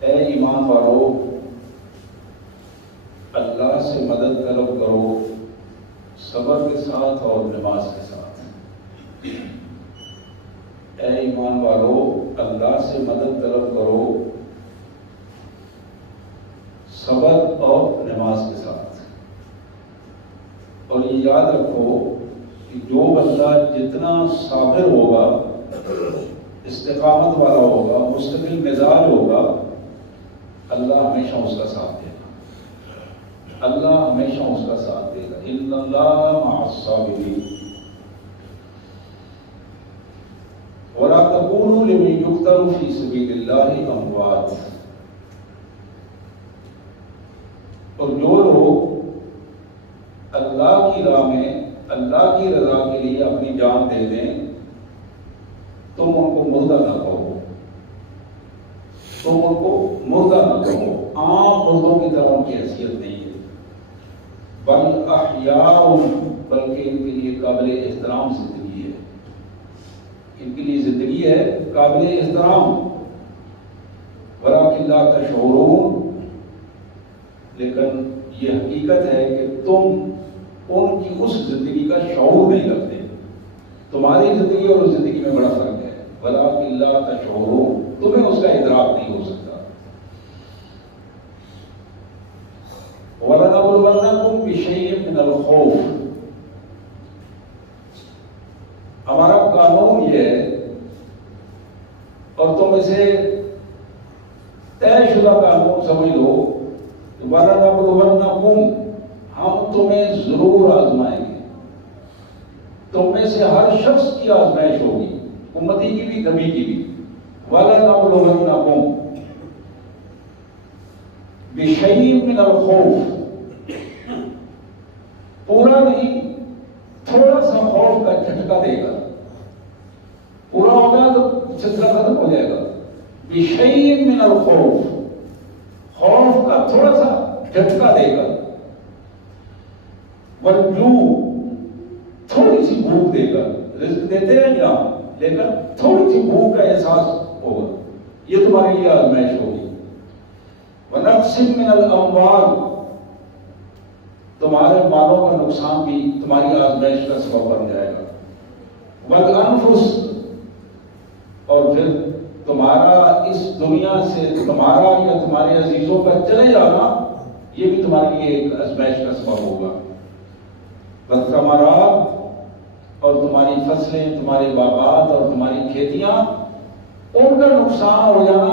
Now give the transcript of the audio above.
اے ایمان والو، اللہ سے مدد طلب کرو صبر کے ساتھ اور نماز کے ساتھ۔ اے ایمان والو، اللہ سے مدد طلب کرو صبر اور نماز کے ساتھ۔ اور یہ یاد رکھو کہ جو بندہ جتنا صابر ہوگا، استقامت والا ہوگا، مستقل مزاج ہوگا، اللہ ہمیشہ اس کا ساتھ دے گا۔ اللہ ہمیشہ اس کا ساتھ دے گا۔ ان اللہ مع الصابرین۔ ولا تکونوا لمن یقتل فی سبیل اللہ اموات۔ اور جو لوگ اللہ کی راہ میں اللہ کی رضا کے لیے اپنی جان دے دیں، تم ان کو مردہ نہ کہو، تم ان کو مردہ نہ کہو۔ عام مردوں کی طرح ان کی حیثیت نہیں ہے، بل احیاء، بلکہ ان کے لیے قابل احترام زندگی ہے، ان کے لیے زندگی ہے قابل احترام۔ ولکن لا تشعرون، لیکن یہ حقیقت ہے کہ تم ان کی اس زندگی کا شعور نہیں رکھتے۔ تمہاری زندگی اور اس زندگی میں بڑا فرق ہے۔ ولکن لا تشعرون، تمہیں اس کا ادراک نہیں ہو سکتا۔ وَلَنَبْلُوَنَّكُمْ بِشَيْءٍ مِّنَ الْخَوْفِ، ہمارا قانون یہ ہے، اور تم اسے طے شدہ قانون سمجھ لو، وَلَنَبْلُوَنَّكُمْ، ہم تمہیں ضرور آزمائیں گے۔ تم میں سے ہر شخص کی آزمائش ہوگی، امتی کی بھی، نبی کی بھی۔ وَلَنَبْلُوَنَّكُمْ بِشَيْءٍ مِّنَ الْخَوْفِ، پورا نہیں، تھوڑا سا خوف کا جھٹکا دے گا۔ پورا ہو گیا تو سلسلہ ختم ہو جائے گا۔ بِشَيْءٍ مِّنَ الْخَوْفِ، خوف کا تھوڑا سا جھٹکا دے گا۔ وَالْجُوعِ، تھوڑی سی بھوک دے گا۔ رزق دیتے ہیں یہاں، لیکن تھوڑی سی بھوک کا احساس ہوگا۔ یہ تمہارے لیے آزمائش ہوگی۔ وَنَقْصٍ مِّنَ الْأَمْوَالِ، تمہارے مالوں کا نقصان بھی تمہاری آزمائش کا سبب بن جائے گا۔ وَالْأَنفُسِ، اور پھر تمہارا اس دنیا سے تمہارا یا تمہارے عزیزوں کا چلے جانا، یہ بھی تمہارے لیے ایک آزمائش کا سبب ہوگا۔ والثمرات، اور تمہاری فصلیں، تمہارے باغات اور تمہاری کھیتیاں، ان کا نقصان ہو جانا